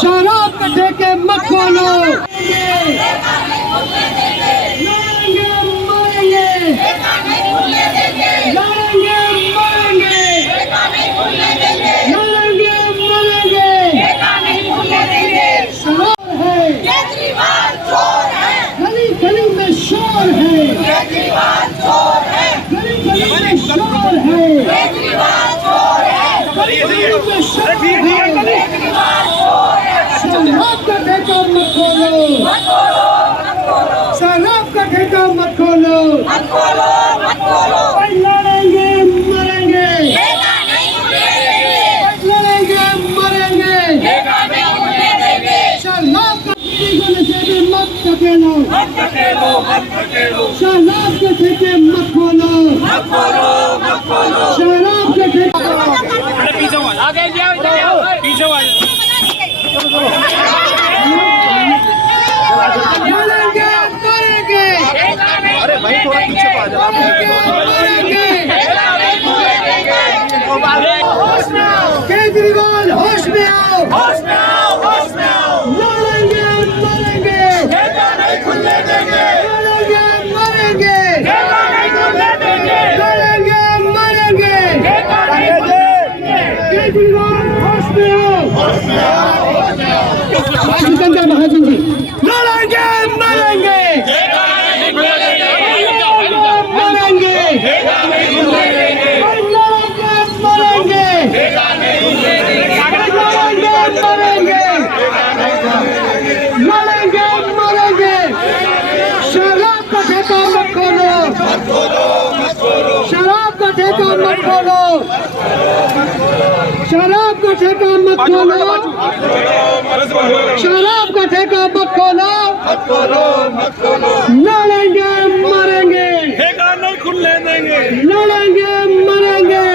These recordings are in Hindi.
शराब के ठेके मत खोलो। केजरीवाल चोर है, गली गली में शोर है, केजरीवाल चोर है, गली गली में शोर है, केजरीवाल चोर है, गली गली में शोर है। केजरीवाल चोर है। शराब का ठेका मत खोलो, मत खोलो, मत खोलो, शराब का ठेका मत खोलो। मत खोलो, मत खोलो। लड़ेंगे मरेंगे, ठेका नहीं खुलने देंगे, लड़ेंगे मरेंगे। ठेका नहीं खुलने देंगे। शराब का ठेके से भी मत धकेलो, मत धकेलो, मत धकेलो, शराब के ठेके मत खोलो, मत खोलो, मत खोलो। शराब के ठेके लड़ेंगे मरेंगे। अरे भाई थोड़ा पीछे को आ जाओ। केजरीवाल होश में आओ, होश में आओ, होश में आओ। लड़ेंगे मरेंगे, ठेका नहीं खुलने देंगे, लड़ेंगे मरेंगे, ठेका नहीं खुलने देंगे, लड़ेंगे मरेंगे। ठेका नहीं खुलने देंगे। केजरीवाल होश में आओ, सिकंदर महाजन जी। लड़ेंगे मरेंगे, ठेका नहीं खुलने देंगे, मरेंगे, ठेका नहीं खुलने देंगे, लड़ेंगे मरेंगे, ठेका नहीं खुलने देंगे, लड़ेंगे मरेंगे। शराब का ठेका मत खोलो, शराब का ठेका मत खोलो, शराब का ठेका मत खोलो, शराब का ठेका मत खोलो। लड़ेंगे मरेंगे, ठेका नहीं खुलने देंगे, लड़ेंगे मरेंगे,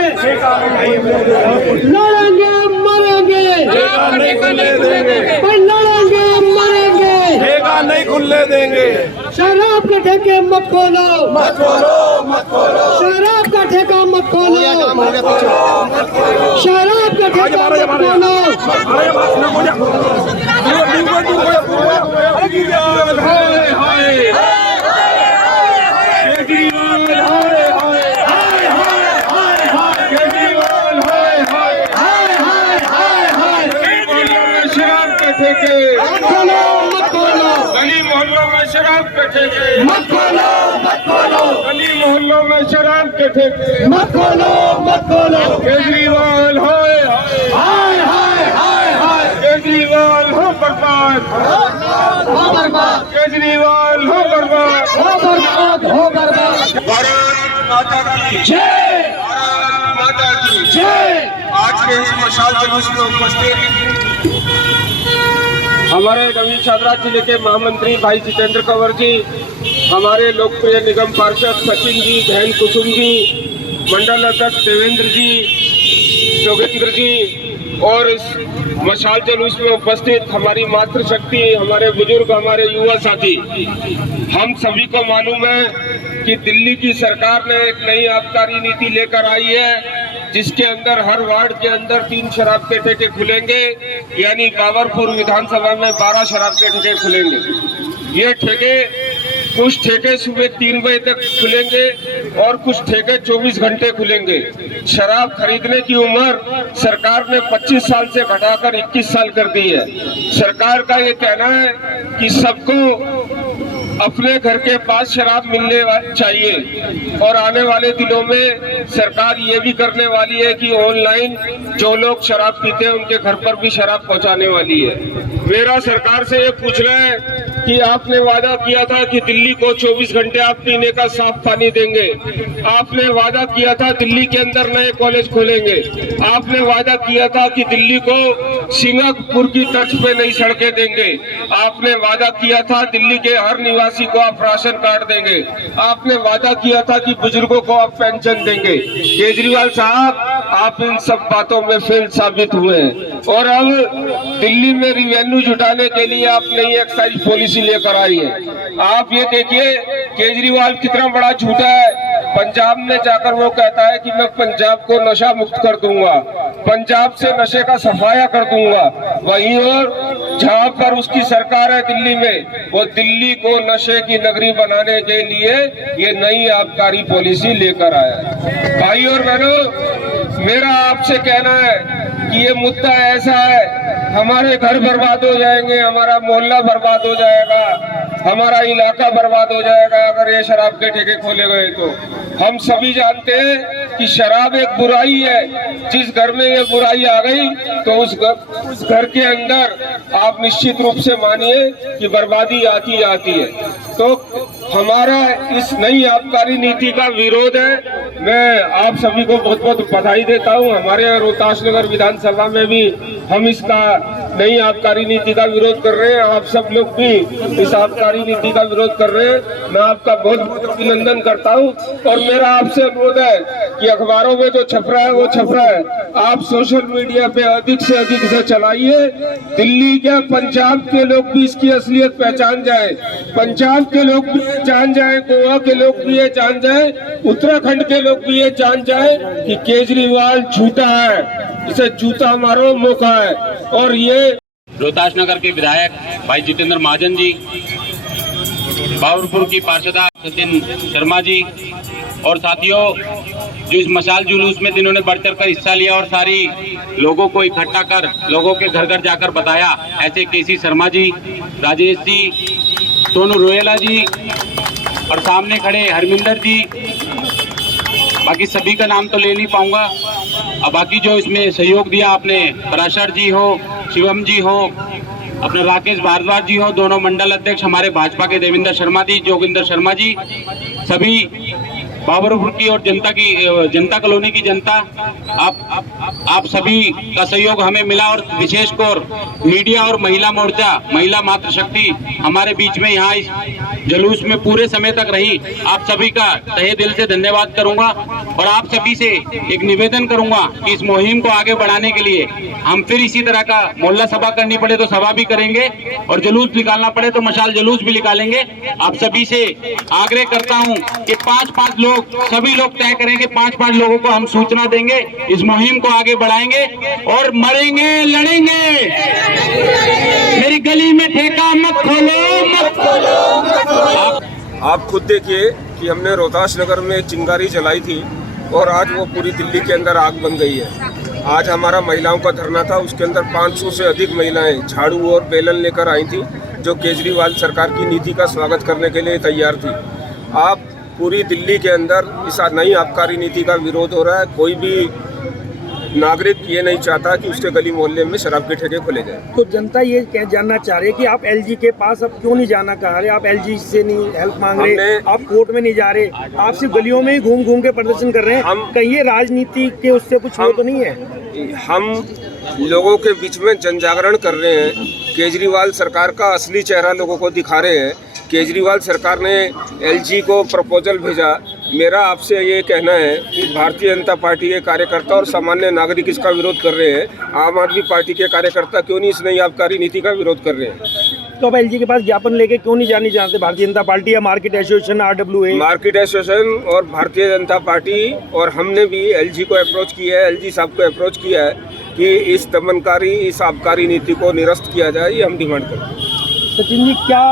लड़ेंगे मरेंगे, ठेका नहीं खुलने देंगे, लड़ेंगे मरेंगे। ठेका नहीं खुलने देंगे। शराब के ठेके मत खोलो, मत खोलो, मत खोलो। शराब का ठेका मत खोलो, शराब का ठेका मत खोलो। मत खोलो, मत खोलो, गली मोहल्लों में शराब के ठेके, मत खोलो, मत खोलो, गली मोहल्लों में शराब के ठेके। मत खोलो, मत खोलो। केजरीवाल हाय हाय, हाय हाय हाय हाय, केजरीवाल हो बर्बाद, हो बर्बाद, केजरीवाल हो बर्बाद। हो बर्बाद, हो बर्बाद। भारत माता की जय, भारत माता की जय। आज के इस मशाल जुलूस में उपस्थित हमारे नवीन शादराज जिले के महामंत्री भाई जितेंद्र कंवर जी, हमारे लोकप्रिय निगम पार्षद सचिन जी, बहन कुसुम जी, मंडल अध्यक्ष देवेंद्र जी, योगेंद्र जी और इस मशाल जुलूस में उपस्थित हमारी मातृशक्ति, हमारे बुजुर्ग, हमारे युवा साथी, हम सभी को मालूम है कि दिल्ली की सरकार ने एक नई आबकारी नीति लेकर आई है जिसके अंदर हर वार्ड के अंदर 3 शराब के ठेके खुलेंगे, यानी बाबरपुर विधानसभा में 12 शराब के ठेके खुलेंगे। ये ठेके, कुछ ठेके सुबह 3 बजे तक खुलेंगे और कुछ ठेके 24 घंटे खुलेंगे। शराब खरीदने की उम्र सरकार ने 25 साल से घटाकर 21 साल कर दी है। सरकार का ये कहना है कि सबको अपने घर के पास शराब मिलने चाहिए और आने वाले दिनों में सरकार ये भी करने वाली है कि ऑनलाइन जो लोग शराब पीते हैं उनके घर पर भी शराब पहुंचाने वाली है। मेरा सरकार से ये पूछना है कि आपने वादा किया था कि दिल्ली को 24 घंटे आप पीने का साफ पानी देंगे, आपने वादा किया था दिल्ली के अंदर नए कॉलेज खोलेंगे, आपने वादा किया था कि दिल्ली को सिंगापुर की तर्ज पे नई सड़कें देंगे, आपने वादा किया था दिल्ली के हर निवासी को आप राशन कार्ड देंगे, आपने वादा किया था कि बुजुर्गों को आप पेंशन देंगे। केजरीवाल साहब, आप इन सब बातों में फेल साबित हुए हैं और अब दिल्ली में रिवेन्यू जुटाने के लिए आप नई एक्साइज पॉलिसी लेकर आई है। आप ये देखिए केजरीवाल कितना बड़ा झूठा है। पंजाब में जाकर वो कहता है कि मैं पंजाब को नशा मुक्त कर दूंगा, पंजाब से नशे का सफाया कर दूंगा। वहीं और जहां पर उसकी सरकार है दिल्ली में, वो दिल्ली को नशे की नगरी बनाने के लिए ये नई आबकारी पॉलिसी लेकर आया है। भाई और बहनों, मेरा आपसे कहना है कि ये मुद्दा ऐसा है, हमारे घर बर्बाद हो जाएंगे, हमारा मोहल्ला बर्बाद हो जाएगा, हमारा इलाका बर्बाद हो जाएगा अगर ये शराब के ठेके खोले गए तो। हम सभी जानते हैं कि शराब एक बुराई है। जिस घर में ये बुराई आ गई तो उस घर के अंदर आप निश्चित रूप से मानिए कि बर्बादी आती है। तो हमारा इस नई आबकारी नीति का विरोध है। मैं आप सभी को बहुत बहुत बधाई देता हूं। हमारे यहाँ रोहतास नगर विधानसभा में भी हम इसका नई आबकारी नीति का विरोध कर रहे हैं। आप सब लोग भी इस आबकारी नीति का विरोध कर रहे हैं। मैं आपका बहुत बहुत अभिनंदन करता हूं। और मेरा आपसे अनुरोध है कि अखबारों में जो छप रहा है वो छप रहा है, आप सोशल मीडिया पे अधिक से अधिक इसे चलाइए। दिल्ली के, पंजाब के लोग भी इसकी असलियत पहचान जाए, पंजाब के लोग भी ये जान जाए, गोवा के लोग भी ये जान जाए, उत्तराखंड के लोग भी ये जान जाए कि केजरीवाल झूठा है, इसे जूता मारो मौका है। और ये रोहतास नगर के विधायक भाई जितेंद्र महाजन जी, बाबरपुर की पार्षदा सचिन शर्मा जी और साथियों, जो इस मशाल जुलूस में जिन्होंने बढ़ चढ़ कर हिस्सा लिया और सारी लोगों को इकट्ठा कर लोगों के घर घर जाकर बताया, ऐसे केसी शर्मा जी, राजेश जी, सोनू रोयला जी और सामने खड़े हरमिंदर जी, बाकी सभी का नाम तो ले नहीं पाऊंगा। अब बाकी जो इसमें सहयोग दिया आपने, पराशर जी हो, शिवम जी हो, अपने राकेश भारद्वाज जी हो, दोनों मंडल अध्यक्ष हमारे भाजपा के देवेंद्र शर्मा जी, जोगिंदर शर्मा जी, सभी बाबरपुर की और जनता कॉलोनी की जनता, आप सभी का सहयोग हमें मिला। और विशेषकर मीडिया और महिला मोर्चा, महिला मातृशक्ति हमारे बीच में यहाँ इस जुलूस में पूरे समय तक रही। आप सभी का तहे दिल से धन्यवाद करूंगा और आप सभी से एक निवेदन करूंगा कि इस मुहिम को आगे बढ़ाने के लिए हम फिर इसी तरह का मोहल्ला सभा करनी पड़े तो सभा भी करेंगे और जुलूस निकालना पड़े तो मशाल जुलूस भी निकालेंगे। आप सभी से आग्रह करता हूं कि 5-5 लोग, सभी लोग तय करेंगे, 5-5 लोगों को हम सूचना देंगे, इस मुहिम को आगे बढ़ाएंगे और मरेंगे लड़ेंगे। मेरी गली में ठेका मत खोलो, मत खोलो। आप खुद देखिए कि हमने रोहतास नगर में चिंगारी जलाई थी और आज वो पूरी दिल्ली के अंदर आग बन गई है। आज हमारा महिलाओं का धरना था, उसके अंदर 500 से अधिक महिलाएं झाड़ू और बेलन लेकर आई थी, जो केजरीवाल सरकार की नीति का स्वागत करने के लिए तैयार थी। आप पूरी दिल्ली के अंदर इस नई आबकारी नीति का विरोध हो रहा है। कोई भी नागरिक ये नहीं चाहता कि उसके गली मोहल्ले में शराब के ठेके खोले जाए। तो जनता ये क्या जानना चाह रही है कि आप एलजी के पास अब क्यों नहीं जाना कह रहे, आप एलजी से नहीं हेल्प मांग रहे, आप कोर्ट में नहीं जा रहे, आप सिर्फ गलियों में ही घूम घूम के प्रदर्शन कर रहे हैं। कहीं ये राजनीति के उससे कुछ हो तो नहीं है? हम लोगों के बीच में जन जागरण कर रहे हैं, केजरीवाल सरकार का असली चेहरा लोगों को दिखा रहे हैं। केजरीवाल सरकार ने एलजी को प्रपोजल भेजा। मेरा आपसे ये कहना है कि भारतीय जनता पार्टी के कार्यकर्ता और सामान्य नागरिक इसका विरोध कर रहे हैं। आम आदमी पार्टी के कार्यकर्ता क्यों नहीं इस नई आबकारी नीति का विरोध कर रहे हैं? तो अब एलजी के पास ज्ञापन लेके क्यों नहीं जानी चाहते भारतीय जनता पार्टी या market association, RWA? Market association और भारतीय जनता पार्टी और हमने भी एलजी को अप्रोच किया है, एलजी साहब को अप्रोच किया है कि इस दमनकारी, इस आबकारी नीति को निरस्त किया जाए, ये हम डिमांड करते हैं। सचिन जी, क्या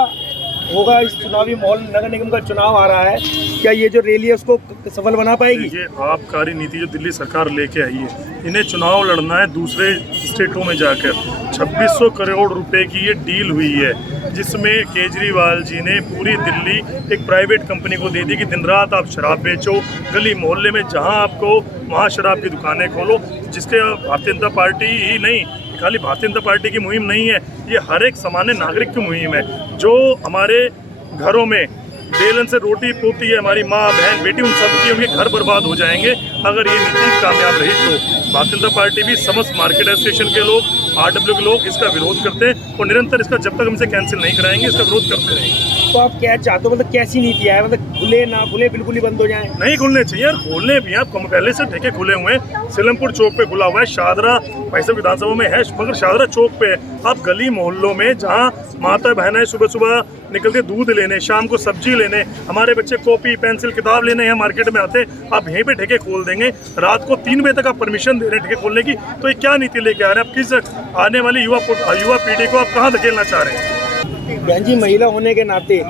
होगा इस चुनावी माहौल, नगर निगम का चुनाव आ रहा है, क्या ये जो रैली है उसको सफल बना पाएगी? ये आबकारी नीति जो दिल्ली सरकार लेके आई है, इन्हें चुनाव लड़ना है दूसरे स्टेटों में जाकर। 2600 करोड़ रुपए की ये डील हुई है, जिसमें केजरीवाल जी ने पूरी दिल्ली एक प्राइवेट कंपनी को दे दी कि दिन रात आप शराब बेचो, गली मोहल्ले में जहां आपको वहां शराब की दुकानें खोलो। जिसके भारतीय जनता पार्टी ही नहीं, खाली भारतीय जनता पार्टी की मुहिम नहीं है, ये हर एक सामान्य नागरिक की मुहिम है। जो हमारे घरों में बेलन से रोटी पोती है, हमारी माँ बहन बेटी, उन सब की उनके घर बर्बाद हो जाएंगे अगर ये नीति कामयाब रही तो। भारतीय जनता पार्टी भी समस्त मार्केट एसोसिएशन के लोग, RWA के लोग इसका विरोध करते हैं और निरंतर इसका जब तक हमसे कैंसिल नहीं कराएंगे इसका विरोध करते रहेंगे। तो आप क्या चाहते हो, मतलब कैसी नीति है, मतलब खुले ना खुले, बिल्कुल ही बंद हो जाए? नहीं खुलने चाहिए यार, खोलने भी हैं। आप पहले से ठेके खुले हुए हैं, सिलमपुर चौक पे खुला हुआ है, शाहदरा पैसे विधानसभा में है, मगर शाहदरा चौक पे आप गली मोहल्लों में जहाँ माता बहनें सुबह सुबह निकलते दूध लेने, शाम को सब्जी लेने, हमारे बच्चे कॉपी पेंसिल किताब लेने यहाँ मार्केट में आते, आप यहीं पे ठेके खोल देंगे। रात को 3 बजे तक आप परमिशन दे रहे हैं ठेके खोलने की, तो ये क्या नीति लेके आ रहे हैं? आप किस आने वाली युवा पीढ़ी को आप कहाँ धकेलना चाह रहे हैं? बहन जी, महिला होने के नाते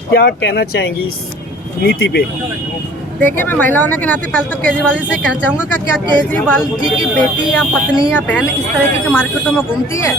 क्या कहना चाहेंगी इस नीति पे? देखिए, मैं महिला होने के नाते पहले तो केजरीवाल जी से कहना चाहूँगा कि क्या केजरीवाल जी की बेटी या पत्नी या बहन इस तरह की मार्केटों में घूमती है?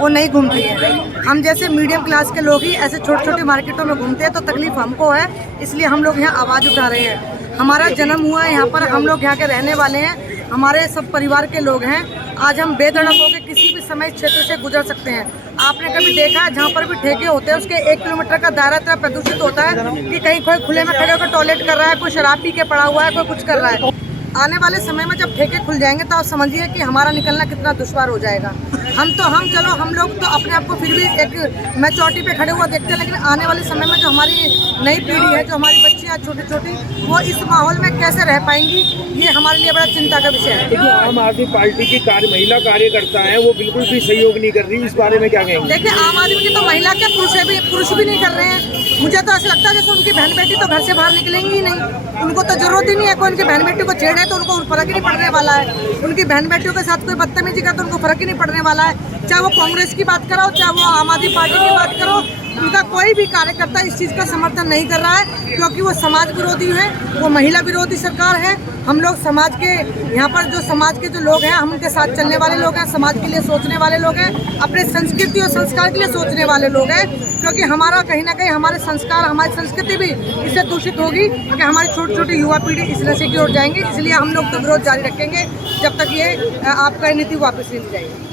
वो नहीं घूमती है। हम जैसे मीडियम क्लास के लोग ही ऐसे छोटे छोटे मार्केटों में घूमते हैं, तो तकलीफ हमको है, इसलिए हम लोग यहाँ आवाज़ उठा रहे हैं। हमारा जन्म हुआ है यहाँ पर, हम लोग यहाँ के रहने वाले हैं, हमारे सब परिवार के लोग हैं। आज हम बेधड़क होकर किसी भी समय क्षेत्र से गुजर सकते हैं। आपने कभी देखा है जहाँ पर भी ठेके होते हैं उसके 1 किलोमीटर का दायरा इतना प्रदूषित होता है कि कहीं कोई खुले में खड़े होकर टॉयलेट कर रहा है, कोई शराब पी के पड़ा हुआ है, कोई कुछ कर रहा है। आने वाले समय में जब ठेके खुल जाएंगे तो आप समझिए कि हमारा निकलना कितना दुश्वार हो जाएगा। हम लोग तो अपने आप को फिर भी एक मैच्योरिटी पे खड़े हुआ देखते हैं, लेकिन आने वाले समय में जो हमारी नई पीढ़ी है, जो हमारी बच्चियाँ छोटी छोटी, वो इस माहौल में कैसे रह पाएंगी, ये हमारे लिए बड़ा चिंता का विषय है। देखिए, आम आदमी पार्टी की महिला कार्यकर्ता है, वो बिल्कुल भी सहयोग नहीं कर रही, इस बारे में क्या कहेंगे? देखिए, आम आदमी की तो महिला क्या, पुरुष भी नहीं कर रहे हैं। मुझे तो ऐसा लगता है जैसे उनकी बहन बेटी तो घर से बाहर निकलेंगी ही नहीं, उनको तो जरूरत ही नहीं है। कोई उनकी बहन बेटी को छेड़े तो उनको फर्क ही नहीं पड़ने वाला है। उनकी बहन बेटियों के साथ कोई बदतमीजी का तो उनको फर्क ही नहीं पड़ने वाला है। चाहे वो कांग्रेस की बात करो, चाहे वो आम आदमी पार्टी की बात करो, उनका कोई भी कार्यकर्ता इस चीज़ का समर्थन नहीं कर रहा है, क्योंकि वो समाज विरोधी है, वो महिला विरोधी सरकार है। हम लोग समाज के यहाँ पर जो समाज के जो लोग हैं, हम उनके साथ चलने वाले लोग हैं, समाज के लिए सोचने वाले लोग हैं, अपने संस्कृति और संस्कार के लिए सोचने वाले लोग हैं, क्योंकि हमारा कहीं ना कहीं हमारे संस्कार, हमारी संस्कृति भी इससे दूषित होगी, क्योंकि हमारी छोटी छोटी युवा पीढ़ी इस नशे की ओर जाएंगे। इसलिए हम लोग तो विरोध जारी रखेंगे जब तक ये आपका नीति वापस नहीं ली जाएगी।